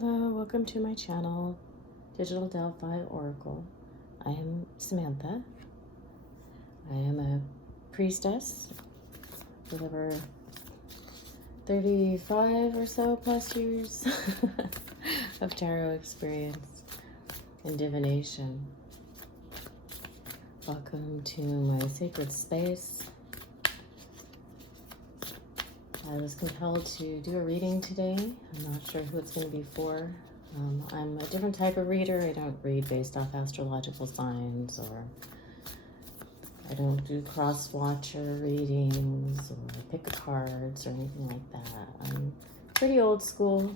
Hello, welcome to my channel, Digital Delphi Oracle. I am Samantha. I am a priestess with over 35 or so plus years of tarot experience and divination. Welcome to my sacred space. I was compelled to do a reading today. I'm not sure who it's going to be for. I'm a different type of reader. I don't read based off astrological signs, or I don't do cross-watcher readings or pick cards or anything like that. I'm pretty old school.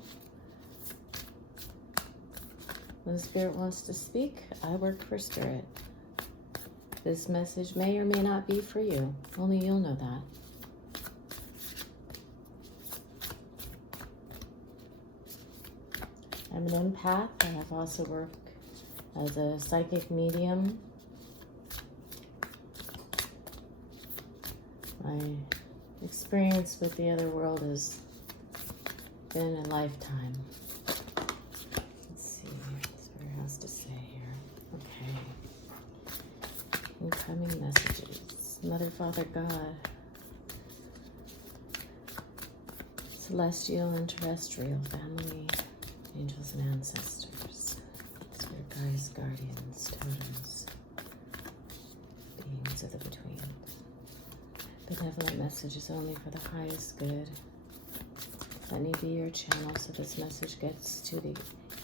When the spirit wants to speak, I work for spirit. This message may or may not be for you. Only you'll know that. I'm an empath. I have also worked as a psychic medium. My experience with the other world has been a lifetime. Let's see what Spirit has to say here. Okay. Incoming messages. Mother, Father, God. Celestial and terrestrial family. Angels and ancestors, spirit guides, guardians, totems, beings of the between. Benevolent message is only for the highest good. Let me be your channel so this message gets to the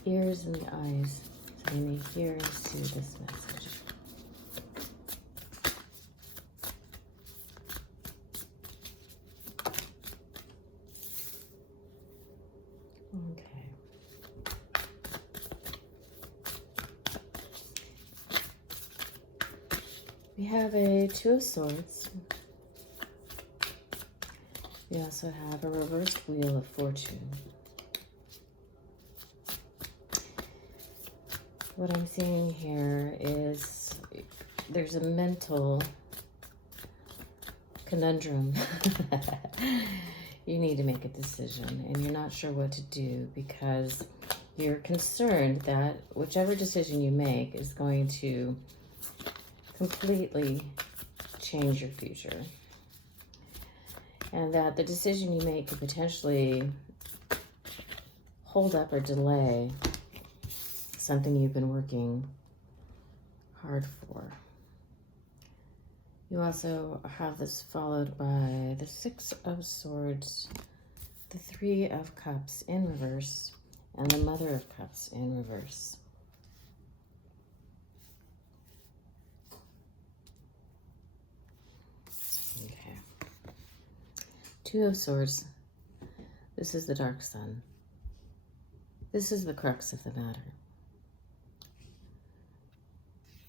ears and the eyes, so they may hear and see this message. Okay. We have a Two of Swords. We also have a reversed Wheel of Fortune. What I'm seeing here is there's a mental conundrum. You need to make a decision and you're not sure what to do because you're concerned that whichever decision you make is going to completely change your future, and that the decision you make could potentially hold up or delay something you've been working hard for. You also have this followed by the Six of Swords, the Three of Cups in reverse, and the Mother of Cups in reverse. Okay. Two of Swords. This is the dark sun. This is the crux of the matter.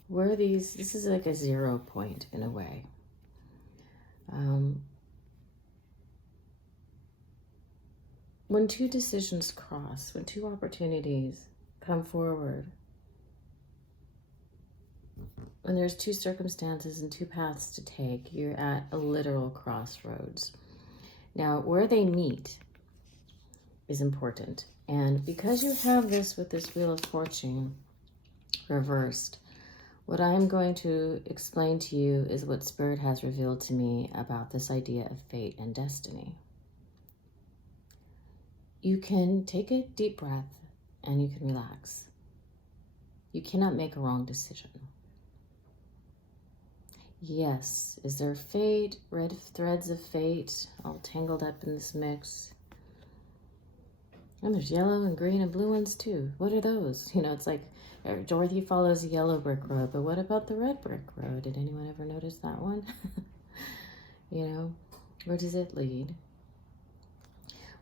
This is like a 0 point in a way. When two decisions cross, when two opportunities come forward, when there's two circumstances and two paths to take, you're at a literal crossroads. Now, where they meet is important. And because you have this with this Wheel of Fortune reversed, what I'm going to explain to you is what Spirit has revealed to me about this idea of fate and destiny. You can take a deep breath and you can relax. You cannot make a wrong decision. Yes, is there fate, red threads of fate, all tangled up in this mix? And there's yellow and green and blue ones too. What are those? You know, it's like Dorothy follows a yellow brick road, but what about the red brick road? Did anyone ever notice that one? You know, where does it lead?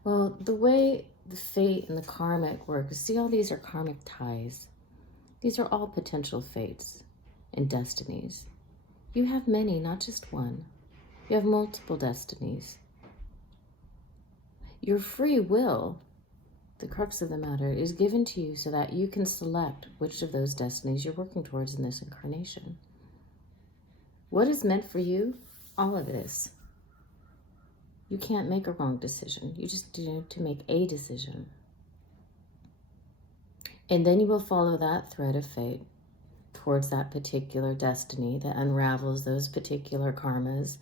Well, the way the fate and the karmic work is, see, all these are karmic ties. These are all potential fates and destinies. You have many, not just one. You have multiple destinies. Your free will, the crux of the matter, is given to you so that you can select which of those destinies you're working towards in this incarnation. What is meant for you? All of it is. You can't make a wrong decision. You just need to make a decision. And then you will follow that thread of fate towards that particular destiny that unravels those particular karmas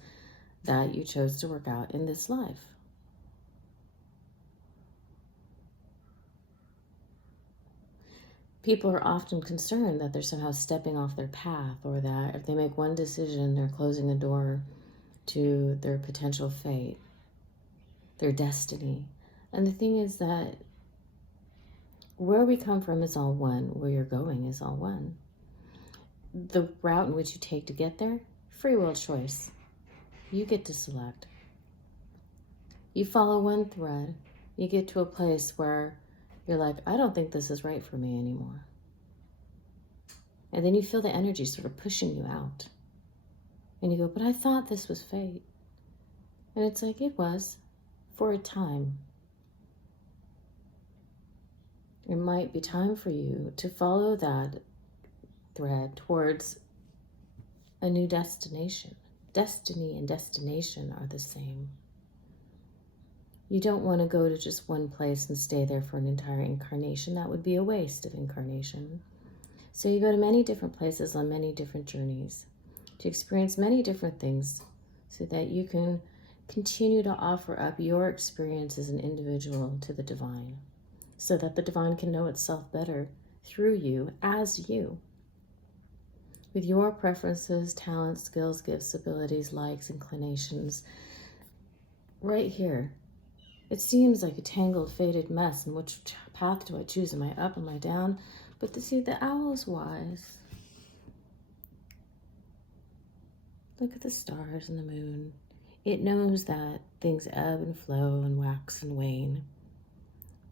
that you chose to work out in this life. People are often concerned that they're somehow stepping off their path, or that if they make one decision, they're closing a door to their potential fate, their destiny. And the thing is that where we come from is all one. Where you're going is all one. The route in which you take to get there, free will choice. You get to select. You follow one thread, you get to a place where you're like, I don't think this is right for me anymore. And then you feel the energy sort of pushing you out. And you go, but I thought this was fate. And it's like, it was, for a time. It might be time for you to follow that thread towards a new destination. Destiny and destination are the same. You don't want to go to just one place and stay there for an entire incarnation. That would be a waste of incarnation. So you go to many different places on many different journeys to experience many different things so that you can continue to offer up your experience as an individual to the divine, so that the divine can know itself better through you as you, with your preferences, talents, skills, gifts, abilities, likes, inclinations, right here. It seems like a tangled, fated mess. And which path do I choose? Am I up? Am I down? But to see the owl is wise. Look at the stars and the moon. It knows that things ebb and flow and wax and wane.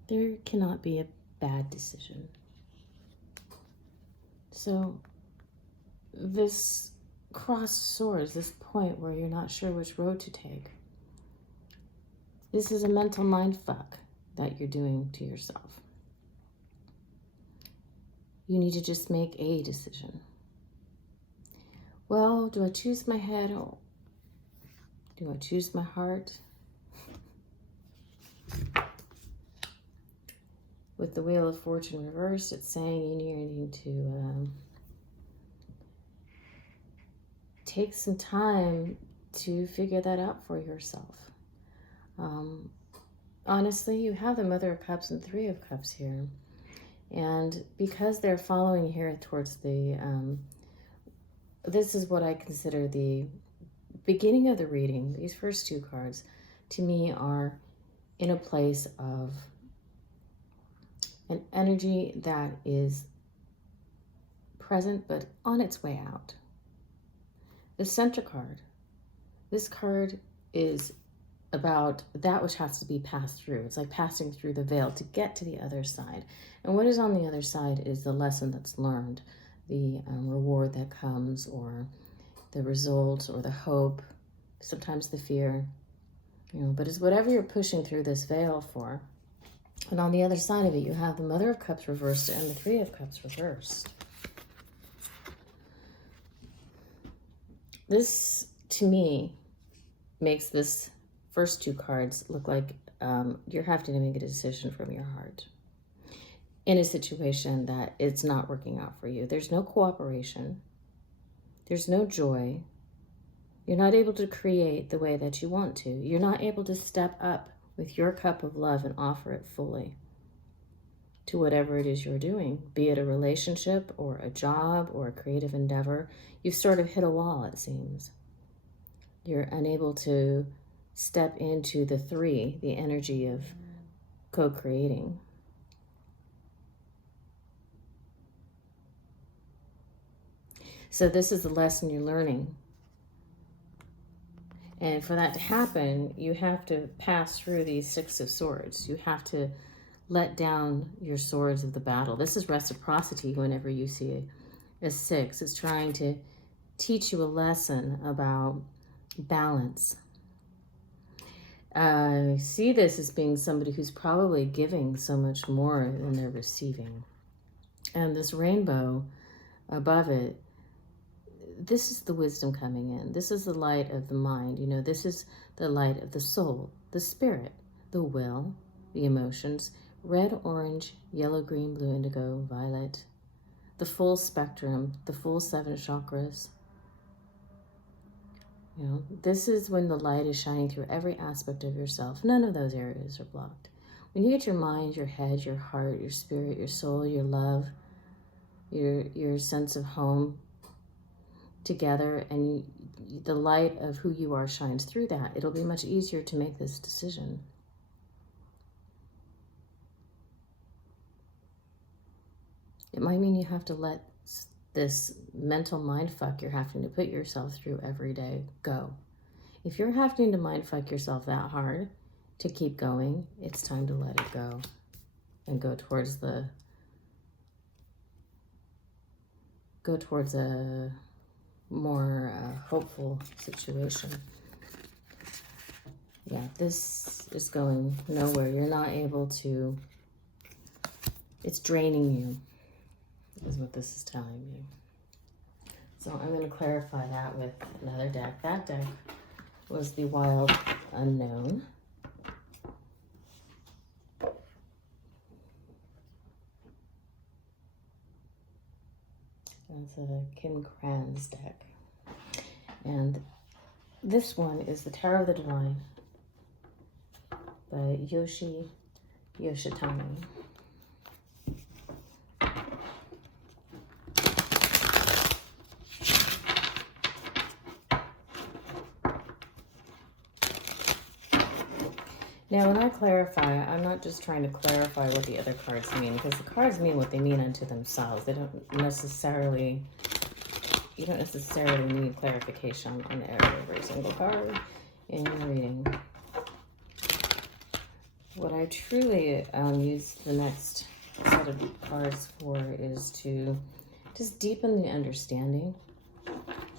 There cannot be a bad decision. So this cross swords, this point where you're not sure which road to take, this is a mental mind fuck that you're doing to yourself. You need to just make a decision. Well, do I choose my head or do I choose my heart? With the Wheel of Fortune reversed, it's saying you need to take some time to figure that out for yourself. Honestly, you have the Mother of Cups and Three of Cups here. And because they're following here towards the, this is what I consider the beginning of the reading. These first two cards, to me, are in a place of an energy that is present but on its way out. The center card, this card is about that which has to be passed through. It's like passing through the veil to get to the other side. And what is on the other side is the lesson that's learned, the reward that comes, or the result, or the hope, sometimes the fear, but it's whatever you're pushing through this veil for. And on the other side of it, you have the Mother of Cups reversed and the Three of Cups reversed. This, to me, makes this first two cards look like you're having to make a decision from your heart in a situation that it's not working out for you. There's no cooperation. There's no joy. You're not able to create the way that you want to. You're not able to step up with your cup of love and offer it fully to whatever it is you're doing, be it a relationship or a job or a creative endeavor. You've sort of hit a wall, it seems. You're unable to step into the three, the energy of co-creating. So this is the lesson you're learning. And for that to happen, you have to pass through these Six of Swords. You have to let down your swords of the battle. This is reciprocity whenever you see a six. It's trying to teach you a lesson about balance. I see this as being somebody who's probably giving so much more than they're receiving. And this rainbow above it, this is the wisdom coming in. This is the light of the mind. This is the light of the soul, the spirit, the will, the emotions, red, orange, yellow, green, blue, indigo, violet, the full spectrum, the full 7 chakras. You know, this is when the light is shining through every aspect of yourself. None of those areas are blocked. When you get your mind, your head, your heart, your spirit, your soul, your love, your sense of home together, and the light of who you are shines through that, it'll be much easier to make this decision. It might mean you have to let this mental mind fuck you're having to put yourself through every day go. If you're having to mind fuck yourself that hard to keep going, it's time to let it go and go towards a more hopeful situation. Yeah, this is going nowhere. You're not able to, it's draining you, is what this is telling you. So I'm going to clarify that with another deck. That deck was the Wild Unknown. That's a Kim Kranz deck. And this one is the Tarot of the Divine by Yoshitani. Now, when I clarify, I'm not just trying to clarify what the other cards mean, because the cards mean what they mean unto themselves. They don't necessarily, you don't necessarily need clarification on every single card in your reading. What I truly use the next set of cards for is to just deepen the understanding,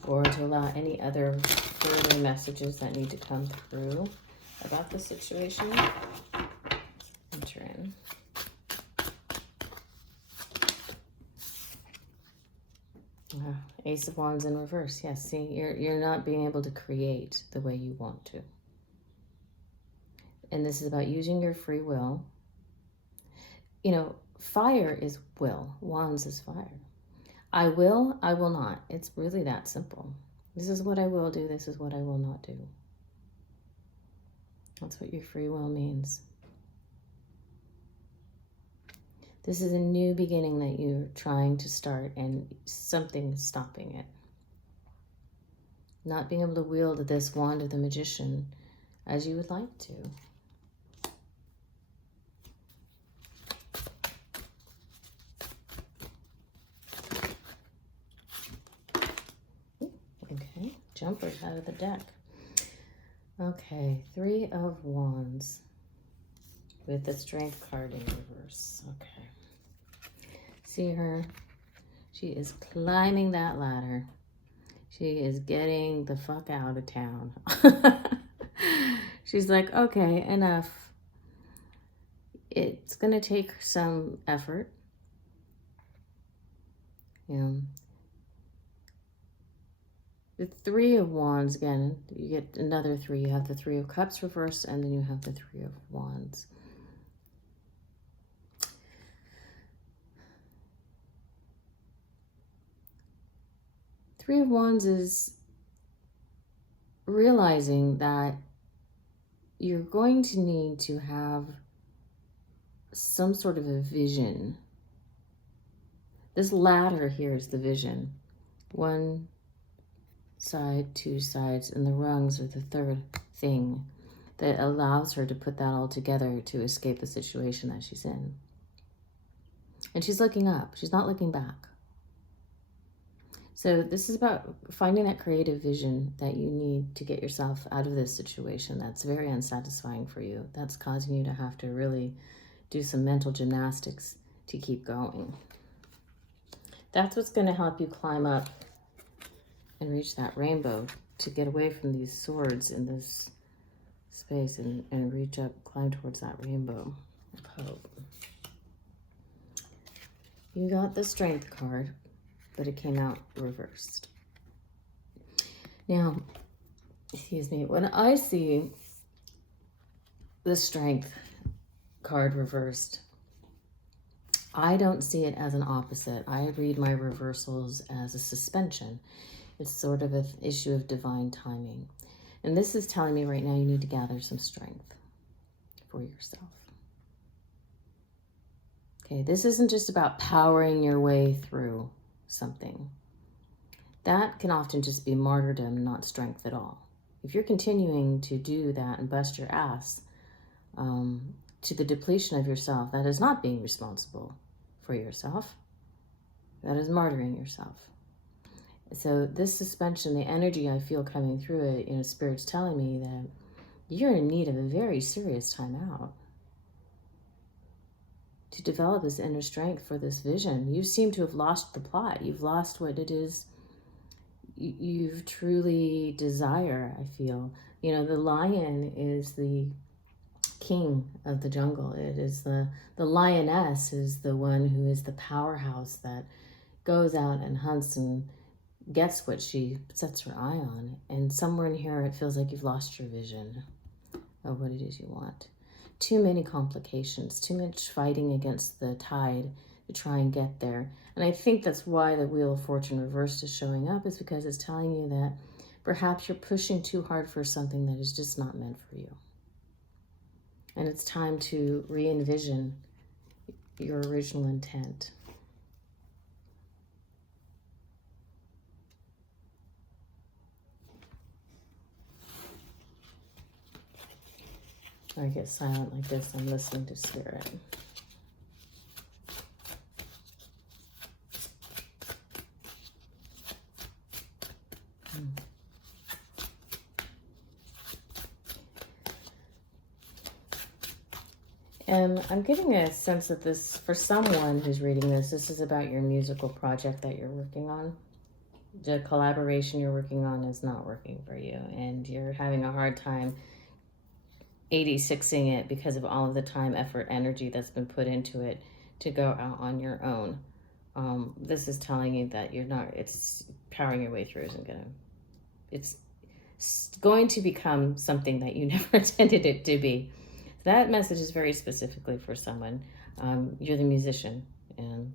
or to allow any other further messages that need to come through about the situation enter in. Ace of Wands in reverse. Yes, see, you're not being able to create the way you want to. And this is about using your free will. You know, fire is will. Wands is fire. I will not. It's really that simple. This is what I will do. This is what I will not do. That's what your free will means. This is a new beginning that you're trying to start, and something is stopping it. Not being able to wield this wand of the magician as you would like to. Okay, jumpers out of the deck. Okay, 3 of Wands with the Strength card in reverse. Okay. See her? She is climbing that ladder. She is getting the fuck out of town. She's like, okay, enough. It's going to take some effort. The 3 of Wands, again, you get another 3. You have the 3 of Cups reversed, and then you have the 3 of Wands. Three of Wands is realizing that you're going to need to have some sort of a vision. This ladder here is the vision. 1 side, 2 sides, and the rungs are the third thing that allows her to put that all together to escape the situation that she's in. And she's looking up. She's not looking back. So this is about finding that creative vision that you need to get yourself out of this situation that's very unsatisfying for you. That's causing you to have to really do some mental gymnastics to keep going. That's what's going to help you climb up and reach that rainbow, to get away from these swords in this space and reach up, climb towards that rainbow of hope. You got the Strength card, but it came out reversed. Now, excuse me, when I see the Strength card reversed, I don't see it as an opposite. I read my reversals as a suspension. It's sort of an issue of divine timing. And this is telling me right now you need to gather some strength for yourself. Okay, this isn't just about powering your way through something. That can often just be martyrdom, not strength at all. If you're continuing to do that and bust your ass to the depletion of yourself, that is not being responsible for yourself. That is martyring yourself. So this suspension, the energy I feel coming through it, Spirit's telling me that you're in need of a very serious time out to develop this inner strength for this vision. You seem to have lost the plot. You've lost what it is you truly desire, I feel. The lion is the king of the jungle. It is the lioness is the one who is the powerhouse that goes out and hunts and gets what she sets her eye on. And somewhere in here, it feels like you've lost your vision of what it is you want. Too many complications, too much fighting against the tide to try and get there. And I think that's why the Wheel of Fortune reversed is showing up, is because it's telling you that perhaps you're pushing too hard for something that is just not meant for you. And it's time to re-envision your original intent. I get silent like this, I'm listening to Spirit. And I'm getting a sense that this, for someone who's reading this is about your musical project that you're working on. The collaboration you're working on is not working for you, and you're having a hard time 86ing it because of all of the time, effort, energy that's been put into it to go out on your own. This is telling you that it's powering your way through it's going to become something that you never intended it to be. That message is very specifically for someone. You're the musician, and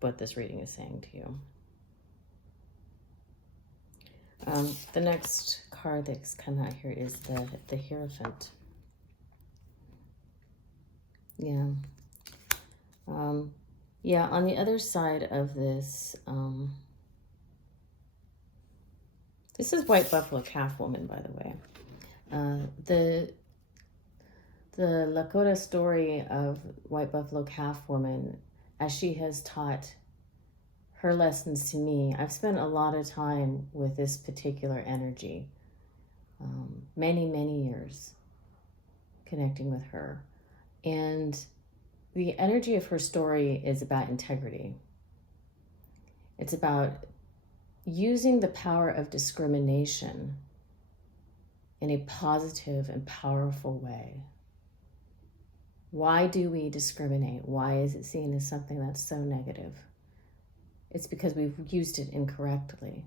what this reading is saying to you. The next card that's come out here is the Hierophant. Yeah. Yeah, on the other side of this, this is White Buffalo Calf Woman, by the way. The Lakota story of White Buffalo Calf Woman, as she has taught her lessons to me, I've spent a lot of time with this particular energy, many, many years connecting with her. And the energy of her story is about integrity. It's about using the power of discrimination in a positive and powerful way. Why do we discriminate? Why is it seen as something that's so negative? It's because we've used it incorrectly.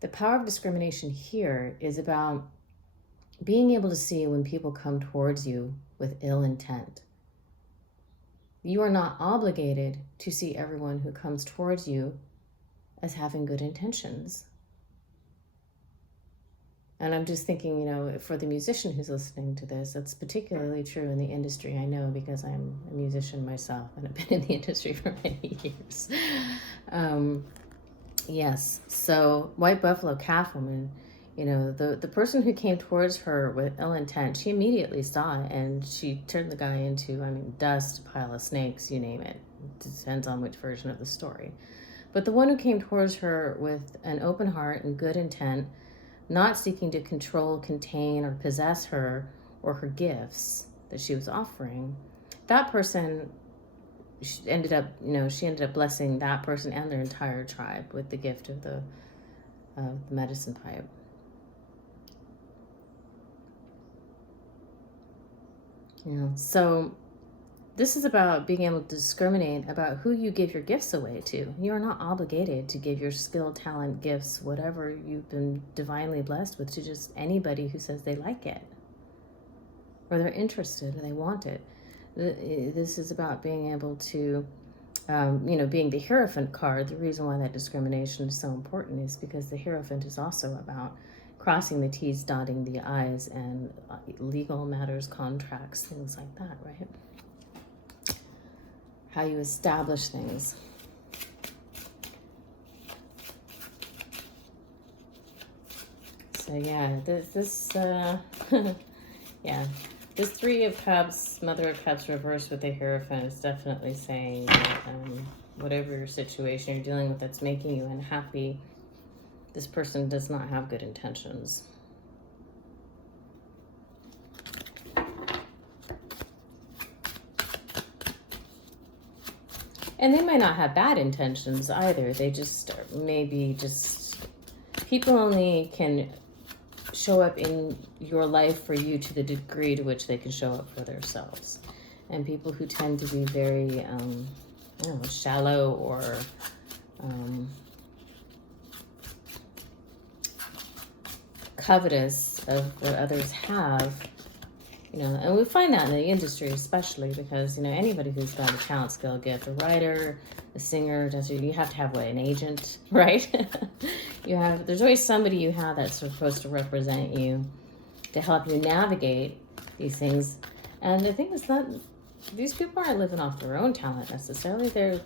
The power of discrimination here is about being able to see when people come towards you with ill intent. You are not obligated to see everyone who comes towards you as having good intentions. And I'm just thinking, for the musician who's listening to this, that's particularly true in the industry. I know because I'm a musician myself and I've been in the industry for many years. Yes, so White Buffalo Calf Woman, the person who came towards her with ill intent, she immediately saw it and she turned the guy into, dust, pile of snakes, you name it. It depends on which version of the story. But the one who came towards her with an open heart and good intent, not seeking to control, contain, or possess her or her gifts that she was offering, that person she ended up blessing that person and their entire tribe with the gift of the medicine pipe. So this is about being able to discriminate about who you give your gifts away to. You are not obligated to give your skill, talent, gifts, whatever you've been divinely blessed with, to just anybody who says they like it or they're interested and they want it. This is about being able to, being the Hierophant card. The reason why that discrimination is so important is because the Hierophant is also about crossing the T's, dotting the I's, and legal matters, contracts, things like that, right? How you establish things. So yeah, this yeah, this Three of Cups, Mother of Cups reversed with the Hierophant is definitely saying that whatever your situation you're dealing with that's making you unhappy, this person does not have good intentions. And they might not have bad intentions either. They just maybe just, people only can show up in your life for you to the degree to which they can show up for themselves. And people who tend to be very shallow or covetous of what others have, and we find that in the industry especially because, anybody who's got a talent, skill, gift, a writer, a singer, dancer, you have to have an agent, right? There's always somebody you have that's supposed to represent you to help you navigate these things. And the thing is that these people aren't living off their own talent necessarily. They're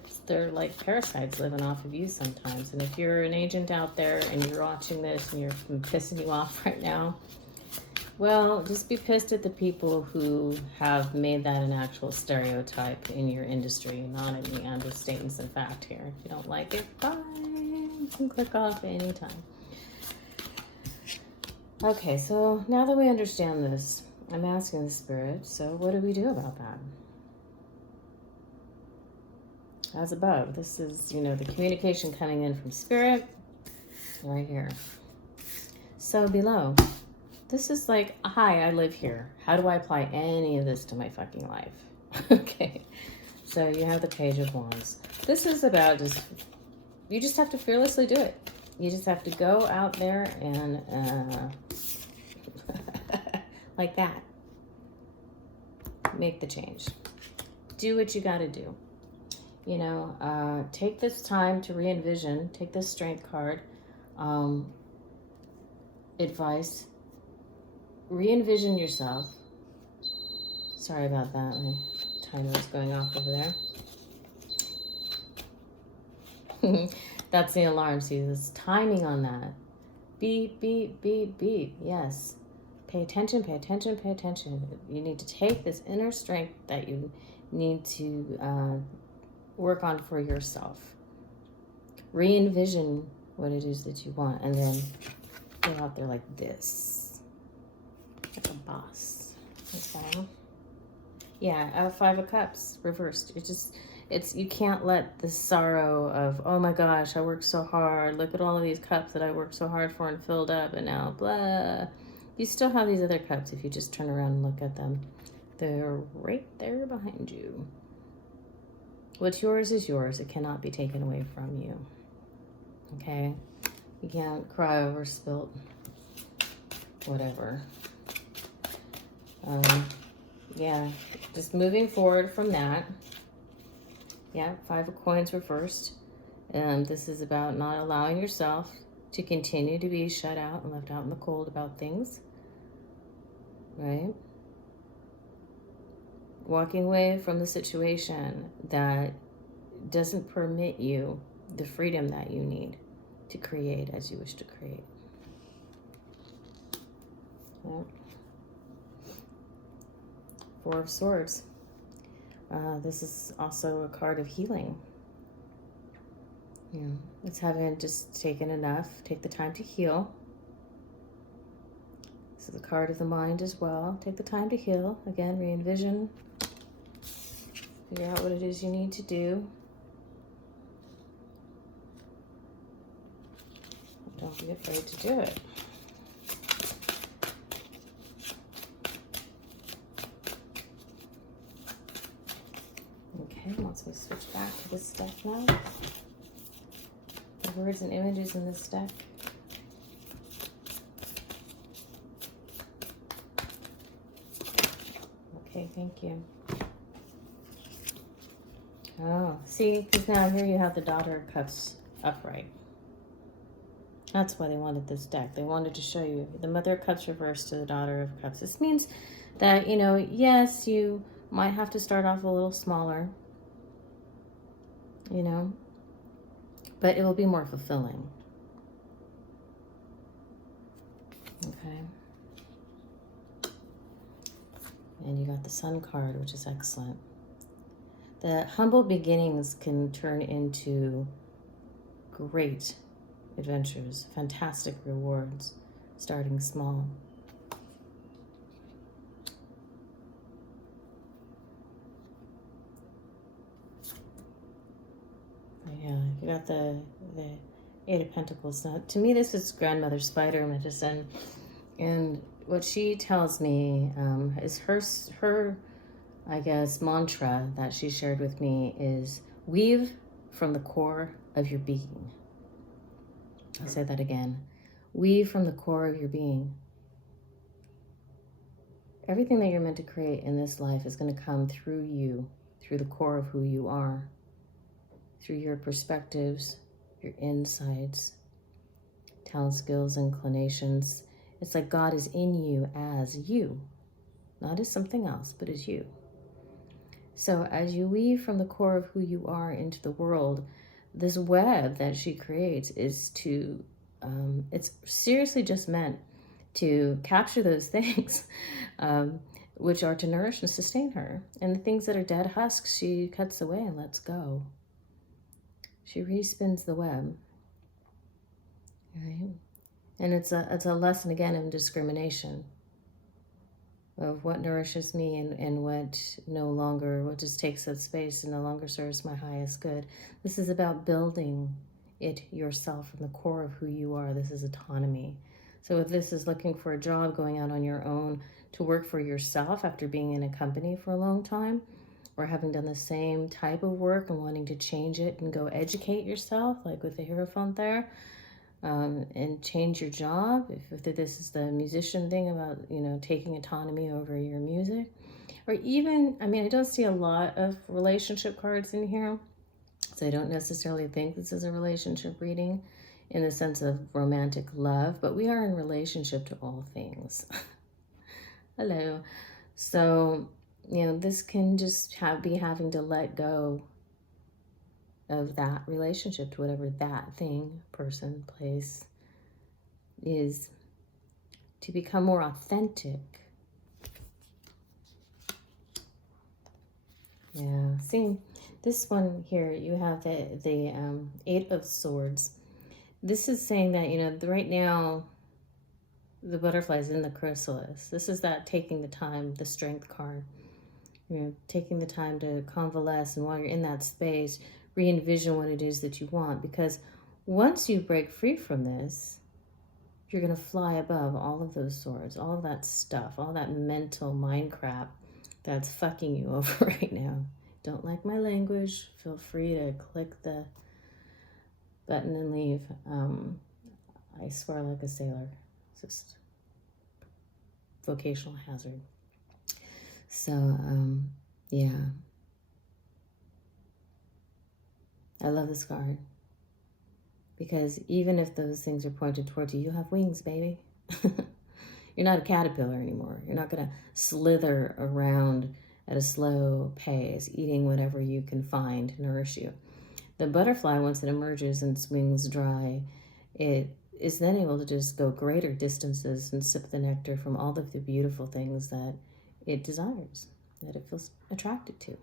like parasites living off of you sometimes. And if you're an agent out there and you're watching this and you're pissing you off right now, well, just be pissed at the people who have made that an actual stereotype in your industry, not any understatements in fact here. If you don't like it, bye. You can click off anytime. Okay, so now that we understand this, I'm asking the Spirit, so what do we do about that? As above, this is, the communication coming in from Spirit right here. So below, this is like, hi, I live here. How do I apply any of this to my fucking life? Okay, so you have the Page of Wands. This is about you just have to fearlessly do it. You just have to go out there and, like that, make the change. Do what you got to do. Take this time to re-envision. Take this Strength card. Advice. Re-envision yourself. Sorry about that. My timer is going off over there. That's the alarm. See, there's timing on that. Beep, beep, beep, beep. Yes. Pay attention, pay attention, pay attention. You need to take this inner strength that you need to work on for yourself. Re-envision what it is that you want, and then go out there like this. Like a boss. Okay. Yeah, 5 of Cups reversed. You can't let the sorrow of, oh my gosh, I worked so hard. Look at all of these cups that I worked so hard for and filled up, and now blah. You still have these other cups if you just turn around and look at them. They're right there behind you. What's yours is yours. It cannot be taken away from you. Okay? You can't cry over spilt whatever. Yeah, just moving forward from that. Yeah, 5 of Coins reversed. This is about not allowing yourself to continue to be shut out and left out in the cold about things. Right? Walking away from the situation that doesn't permit you the freedom that you need to create as you wish to create. Yeah. 4 of Swords. This is also a card of healing. Yeah, it's having just taken enough. Take the time to heal. This is a card of the mind as well. Take the time to heal. Again, re-envision. Figure out what it is you need to do. Don't be afraid to do it. Okay, let's switch back to this deck now. The words and images in this deck. Okay, thank you. Oh, see, because now here you have the Daughter of Cups upright. That's why they wanted this deck. They wanted to show you the Mother of Cups reversed to the Daughter of Cups. This means that, you know, yes, you might have to start off a little smaller, you know, but it will be more fulfilling. Okay. And you got the Sun card, which is excellent. The humble beginnings can turn into great adventures, fantastic rewards, starting small. Yeah, you got the Eight of Pentacles. Now, to me, this is Grandmother Spider Medicine, and what she tells me is her, I guess, mantra that she shared with me is weave from the core of your being. I'll say that again. Weave from the core of your being. Everything that you're meant to create in this life is going to come through you, through the core of who you are, through your perspectives, your insights, talent, skills, inclinations. It's like God is in you as you, not as something else, but as you. So as you weave from the core of who you are into the world, this web that she creates is to, it's seriously just meant to capture those things, which are to nourish and sustain her. And the things that are dead husks, she cuts away and lets go. She respins the web, right? And it's a lesson, again, in discrimination of what nourishes me and what just takes that space and no longer serves my highest good. This is about building it yourself from the core of who you are. This is autonomy. So if this is looking for a job, going out on your own to work for yourself after being in a company for a long time, or having done the same type of work and wanting to change it and go educate yourself, like with the Hierophant there, and change your job, if this is the musician thing about, you know, taking autonomy over your music, or even, I mean, I don't see a lot of relationship cards in here, so I don't necessarily think this is a relationship reading in the sense of romantic love, but we are in relationship to all things. Hello. So, you know, this can just be having to let go of that relationship to whatever that thing, person, place is, to become more authentic. Yeah, see, this one here, you have the Eight of Swords. This is saying that, you know, right now, the butterfly's in the chrysalis. This is that taking the time, the Strength card. You know, taking the time to convalesce, and while you're in that space, re-envision what it is that you want. Because once you break free from this, you're going to fly above all of those swords, all of that stuff, all that mental mind crap that's fucking you over right now. Don't like my language? Feel free to click the button and leave. I swear like a sailor. It's just vocational hazard. So, yeah. I love this card. Because even if those things are pointed towards you, you have wings, baby. You're not a caterpillar anymore. You're not going to slither around at a slow pace, eating whatever you can find to nourish you. The butterfly, once it emerges and its wings dry, it is then able to just go greater distances and sip the nectar from all of the beautiful things that it desires, that it feels attracted to.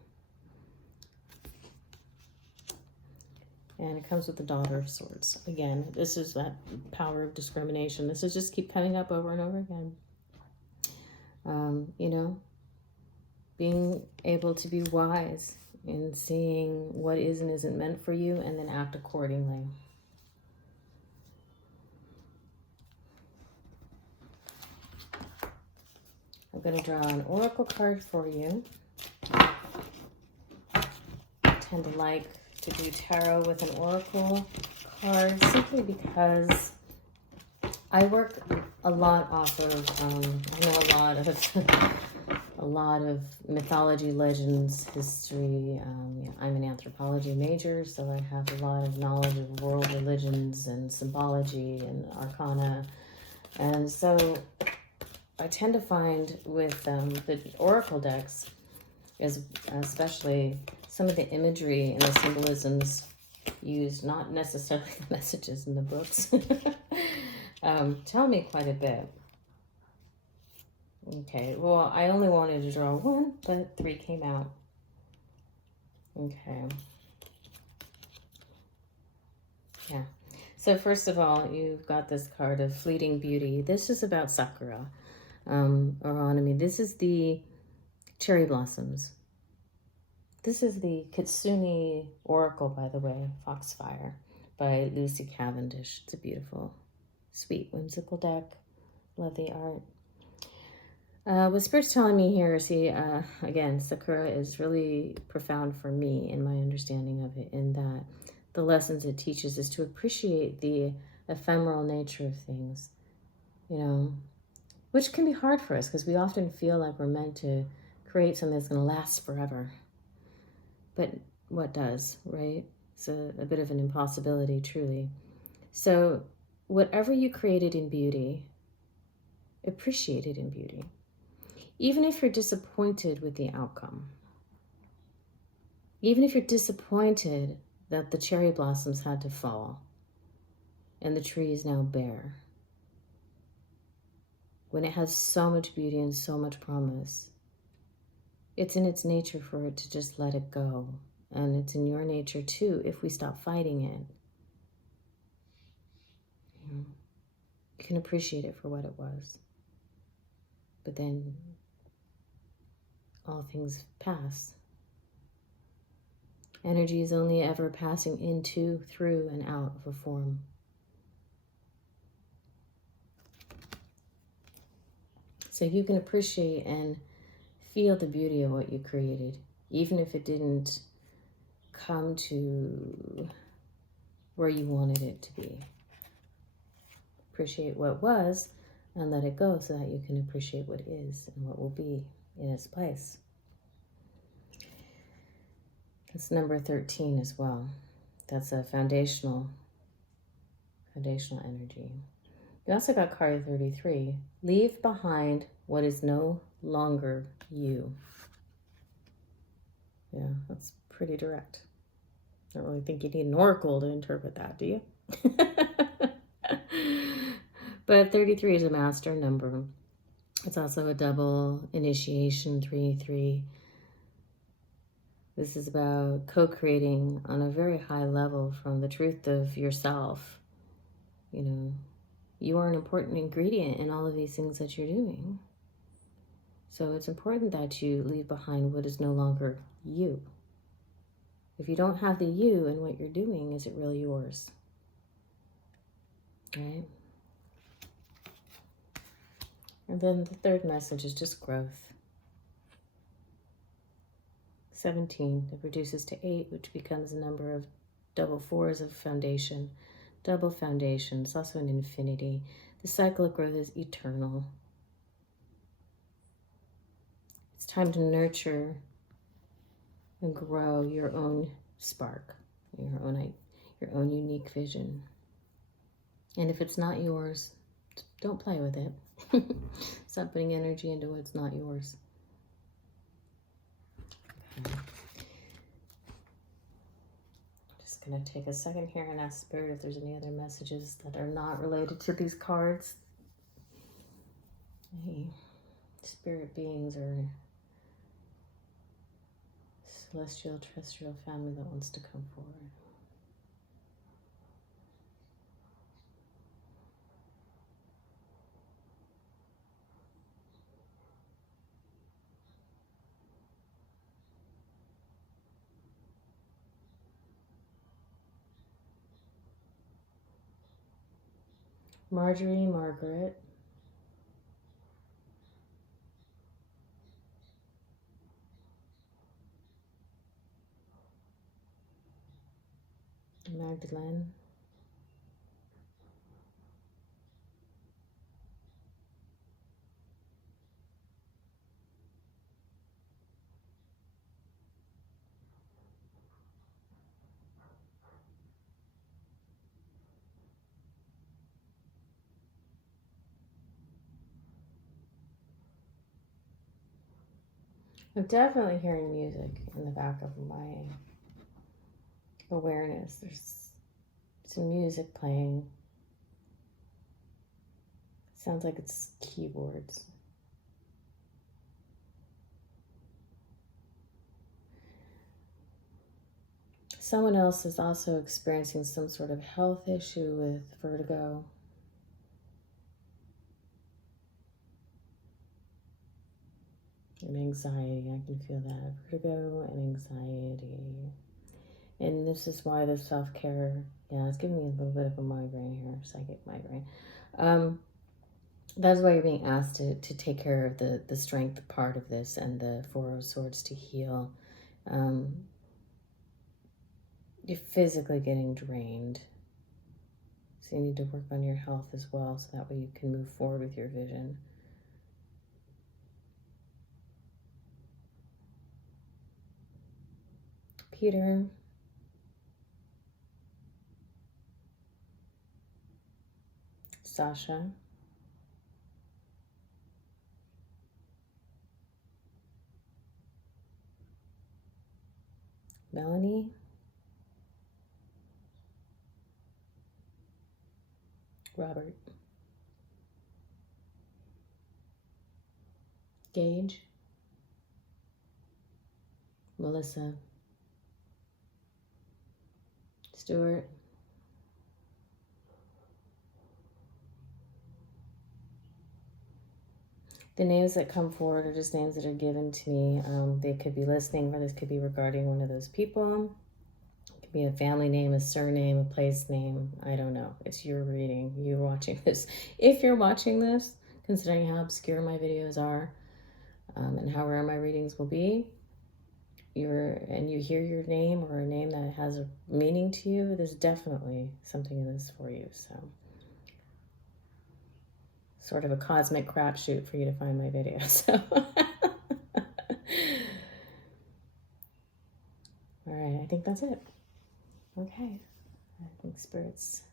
And it comes with the Daughter of Swords. Again, this is that power of discrimination. This is just keep coming up over and over again. You know, being able to be wise in seeing what is and isn't meant for you and then act accordingly. I'm going to draw an oracle card for you. I tend to like to do tarot with an oracle card simply because I work a lot off of, I know a lot of a lot of mythology, legends, history. I'm an anthropology major, so I have a lot of knowledge of world religions and symbology and arcana. And so I tend to find with the oracle decks, is especially some of the imagery and the symbolisms used, not necessarily the messages in the books, tell me quite a bit. Okay, well, I only wanted to draw one, but 3 came out. Okay. Yeah. So first of all, you've got this card of fleeting beauty. This is about Sakura, Autonomy. This is the cherry blossoms. This is the Kitsune Oracle, by the way, Foxfire, by Lucy Cavendish. It's a beautiful, sweet, whimsical deck. Love the art. What Spirit's telling me here, see, again, Sakura is really profound for me in my understanding of it, in that the lessons it teaches is to appreciate the ephemeral nature of things, you know, which can be hard for us because we often feel like we're meant to create something that's going to last forever. But what does, right? It's a bit of an impossibility, truly. So whatever you created in beauty, appreciate it in beauty. Even if you're disappointed with the outcome, even if you're disappointed that the cherry blossoms had to fall and the tree is now bare, when it has so much beauty and so much promise, it's in its nature for it to just let it go. And it's in your nature too, if we stop fighting it. You can appreciate it for what it was. But then all things pass. Energy is only ever passing into, through, and out of a form. So you can appreciate and feel the beauty of what you created, even if it didn't come to where you wanted it to be. Appreciate what was and let it go so that you can appreciate what is and what will be in its place. That's number 13 as well. That's a foundational energy. You also got card 33. Leave behind what is no longer you. Yeah, that's pretty direct. I don't really think you need an oracle to interpret that, do you? But 33 is a master number. It's also a double initiation, 3-3. This is about co-creating on a very high level from the truth of yourself. You know, you are an important ingredient in all of these things that you're doing. So it's important that you leave behind what is no longer you. If you don't have the you in what you're doing, is it really yours? Right? And then the third message is just growth. 17, it reduces to 8, which becomes a number of double 4s of foundation. Double foundation, it's also an infinity. The cycle of growth is eternal. It's time to nurture and grow your own spark, your own unique vision. And if it's not yours, don't play with it. Stop putting energy into what's not yours. Okay. Just going to take a second here and ask Spirit if there's any other messages that are not related to these cards. Any spirit beings or celestial, terrestrial family that wants to come forward. Marjorie, Margaret. Magdalene. I'm definitely hearing music in the back of my awareness. There's some music playing. Sounds like it's keyboards. Someone else is also experiencing some sort of health issue with vertigo. And anxiety. I can feel that. Vertigo and anxiety. And this is why the self-care, yeah, it's giving me a little bit of a migraine here, psychic migraine. That's why you're being asked to take care of the strength part of this and the Four of Swords to heal. You're physically getting drained. So you need to work on your health as well, so that way you can move forward with your vision. Peter. Sasha. Melanie. Robert. Gage. Melissa. Stuart. The names that come forward are just names that are given to me. They could be listening, or this could be regarding one of those people. It could be a family name, a surname, a place name. I don't know. It's your reading. You're watching this. If you're watching this, considering how obscure my videos are, and how rare my readings will be, and you hear your name or a name that has a meaning to you, there's definitely something in this for you. So, sort of a cosmic crapshoot for you to find my video. So, all right, I think that's it. Okay, I think spirits.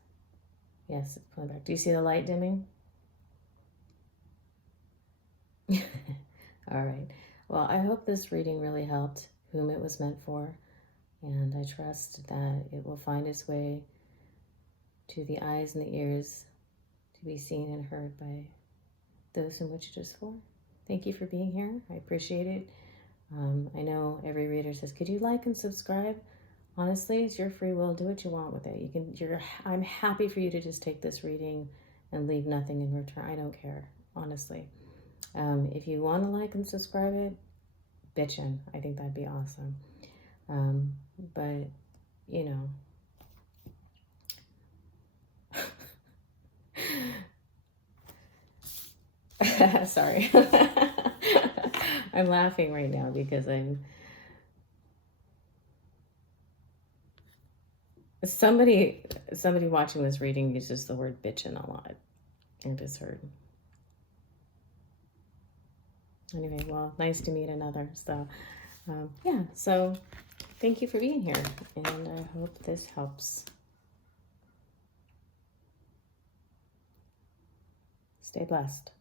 Yes, it's pulling back. Do you see the light dimming? All right. Well, I hope this reading really helped whom it was meant for, and I trust that it will find its way to the eyes and the ears to be seen and heard by those in which it is for. Thank you for being here. I appreciate it. I know every reader says, could you like and subscribe? Honestly, it's your free will. Do what you want with it. I'm happy for you to just take this reading and leave nothing in return. I don't care, honestly. If you want to like and subscribe it, bitchin'. I think that'd be awesome. But, you know. Sorry. I'm laughing right now because somebody watching this reading uses the word bitchin' a lot. I just heard. Anyway, well, nice to meet another. So, yeah, so thank you for being here, and I hope this helps. Stay blessed.